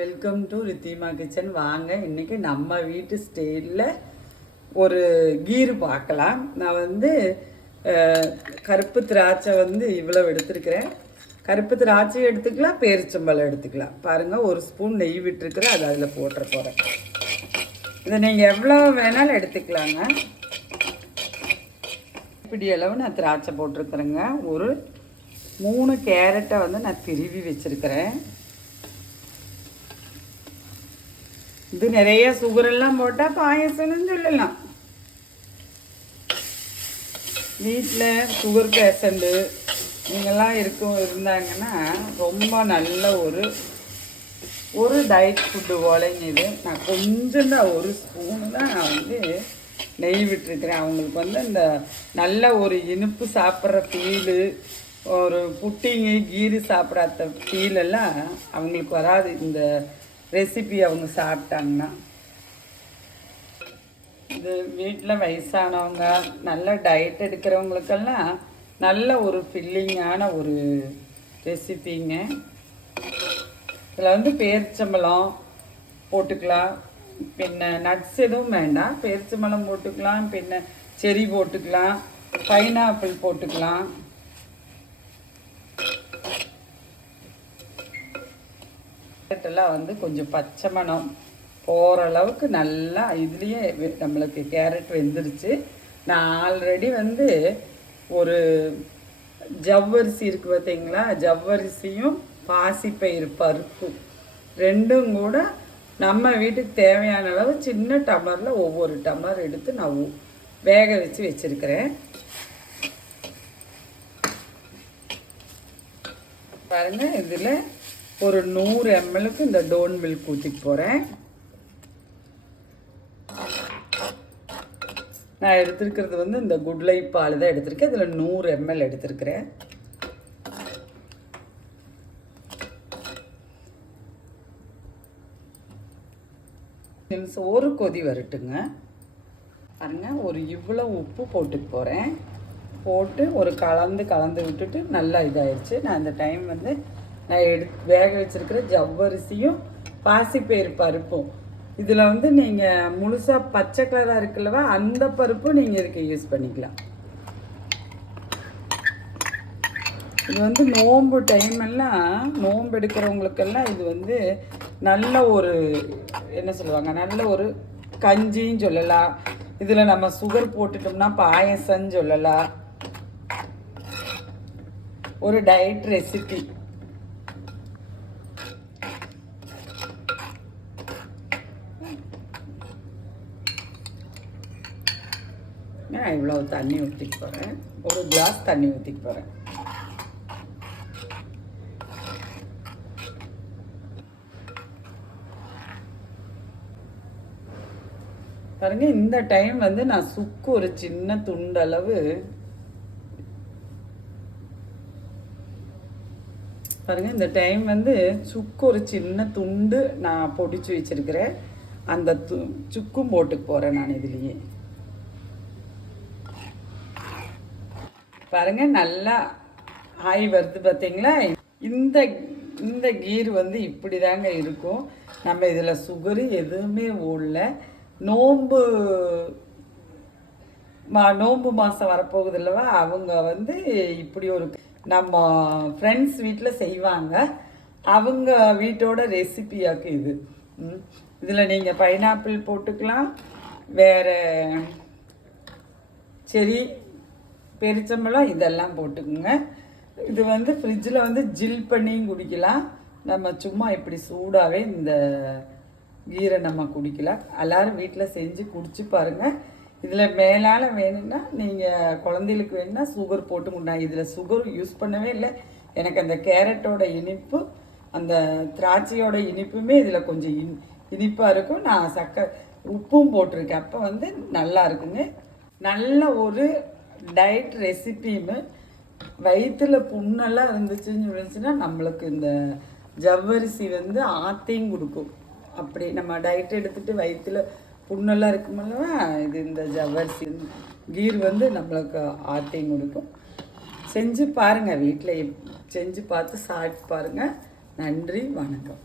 Welcome to Ridhima kitchen. வாங்க இன்றைக்கி நம்ம வீட்டு ஸ்டைலில் ஒரு கீர் பார்க்கலாம். நான் கருப்பு திராட்சை இவ்வளோ எடுத்துருக்கிறேன். கருப்பு திராட்சை எடுத்துக்கலாம், பேரிச்சம்பழம் எடுத்துக்கலாம். பாருங்கள், ஒரு ஸ்பூன் நெய் விட்டுருக்குறேன், அது அதில் போட்டுற போகிறேன். இதை நீங்கள் எவ்வளோ வேணாலும் எடுத்துக்கலாங்க. இப்படி அளவு நான் திராட்சை போட்டிருக்கிறேங்க. ஒரு 3 கேரட்டை நான் திருவி வச்சுருக்கிறேன். இது நிறைய சுகரெல்லாம் போட்டால் பாயசம்னு சொல்லலாம். வீட்டில் சுகர் பேஷண்ட்டு நீங்கள்லாம் இருந்தாங்கன்னா ரொம்ப நல்ல ஒரு டயட் ஃபுட்டு போலங்க. இது நான் கொஞ்சம் தான், ஒரு ஸ்பூனு தான் நான் நெய் விட்டுருக்கிறேன். அவங்களுக்கு இந்த நல்ல ஒரு இனிப்பு சாப்பிட்ற ஃபீலு, ஒரு புட்டிங்கு கீரி சாப்பிடாத ஃபீலெல்லாம் அவங்களுக்கு வராது. இந்த ரெசிபி அவங்க சாப்பிட்டாங்கன்னா, இது வீட்டில் வயசானவங்க நல்ல டயட் எடுக்கிறவங்களுக்கெல்லாம் நல்ல ஒரு ஃபில்லிங்கான ஒரு ரெசிபிங்க. இதில் பேரிச்சம்பழம் போட்டுக்கலாம், பின்ன நட்ஸ் எதுவும் வேண்டாம். பேரிச்சம்பழம் போட்டுக்கலாம், பின்ன செரி போட்டுக்கலாம், பைனாப்பிள் போட்டுக்கலாம். கேரட்டெல்லாம் கொஞ்சம் பச்சை மணம் போகிற அளவுக்கு நல்லா இதுலேயே நம்மளுக்கு கேரட் வெந்துருச்சு. நான் ஆல்ரெடி ஒரு ஜவ்வரிசி இருக்குது பார்த்தீங்களா, ஜவ்வரிசியும் பாசிப்பயிறு பருப்பு ரெண்டும் கூட நம்ம வீட்டுக்கு தேவையான அளவு சின்ன டம்ளரில் ஒவ்வொரு டம்ளர் எடுத்து நான் வேக வச்சு வச்சுருக்கிறேன். பாருங்கள், இதில் ஒரு 100 ml இந்த டோன் மில்க் ஊற்றிட்டு போகிறேன். நான் எடுத்துருக்கிறது இந்த குட் லைஃப் பால் தான் எடுத்திருக்கேன். இதில் 100 ml எடுத்துருக்கிறேன். ஒரு கொதி வரட்டுங்க. பாருங்க, ஒரு இவ்வளோ உப்பு போட்டுட்டு போகிறேன். போட்டு ஒரு கலந்து விட்டுட்டு நல்லா இதாகிடுச்சு. நான் இந்த டைம் நான் வேக வச்சுருக்கிற ஜவ்வரிசியும் பாசிப்பயிறு பருப்பும் இதில் நீங்கள் முழுசாக பச்சை கலராக இருக்குல்லவா, அந்த பருப்பும் நீங்கள் இதுக்கு யூஸ் பண்ணிக்கலாம். இது நோன்பு டைமெல்லாம், நோன்பு எடுக்கிறவங்களுக்கெல்லாம் இது நல்ல ஒரு என்ன சொல்லுவாங்க, நல்ல ஒரு கஞ்சின்னு சொல்லலாம். இதில் நம்ம சுகர் போட்டுட்டோம்னா பாயசம்னு சொல்லலாம். ஒரு டயட் ரெசிபி. நான் இவ்வளோ தண்ணி ஊற்றிக்க போகிறேன். ஒரு கிளாஸ் தண்ணி ஊற்றிக்க போகிறேன். பாருங்க, இந்த டைம் நான் சுக்கு ஒரு சின்ன துண்டளவு, பாருங்க இந்த டைம் சுக்கு ஒரு சின்ன துண்டு நான் பொடிச்சு வச்சிருக்கிறேன். அந்த சுக்கும் போட்டுக்கு போகிறேன் நான் இதுலேயே. பாருங்க, நல்லா ஆய் வருது பார்த்தீங்களா. இந்த கீர் இப்படி தாங்க இருக்கும். நம்ம இதில் சுகரு எதுவுமே ஓடல. நோன்பு மாதம் வரப்போகுது இல்லவா, அவங்க இப்படி ஒரு நம்ம ஃப்ரெண்ட்ஸ் வீட்டில் செய்வாங்க. அவங்க வீட்டோட ரெசிபியாக்கு இது. இதில் நீங்கள் பைனாப்பிள் போட்டுக்கலாம், வேறு செரி, பெரிச்சம்பழம் இதெல்லாம் போட்டுக்குங்க. இது ஃப்ரிட்ஜில் ஜில் பண்ணியும் குடிக்கலாம். நம்ம சும்மா இப்படி சூடாகவே இந்த கீரை நம்ம குடிக்கலாம். எல்லோரும் வீட்டில் செஞ்சு குடிச்சு பாருங்கள். இதில் மேலால் வேணும்னா நீங்கள் குழந்தைகளுக்கு வேணும்னா சுகர் போட்டு நான் இதில் சுகர் யூஸ் பண்ணவே இல்லை. எனக்கு அந்த கேரட்டோட இனிப்பு, அந்த திராட்சையோட இனிப்புமே இதில் கொஞ்சம் இனிப்பாக இருக்கும். நான் உப்பும் போட்டிருக்கேன். அப்போ நல்லா இருக்குங்க. நல்ல ஒரு டயட் ரெசிபின்னு. வயிற்றில் புண்ணெல்லாம் இருந்துச்சுன்னா நம்மளுக்கு இந்த ஜவ்வரிசி ஆத்தையும் கொடுக்கும். அப்படி நம்ம டயட் எடுத்துகிட்டு வயிற்றில் புண்ணெல்லாம் இருக்குமல்லவா, இது இந்த ஜவ்வரிசி கீர் நம்மளுக்கு ஆத்தையும் கொடுக்கும். செஞ்சு பாருங்கள், வீட்டில் செஞ்சு பார்த்து சாப்பிட்டு பாருங்கள். நன்றி, வணக்கம்.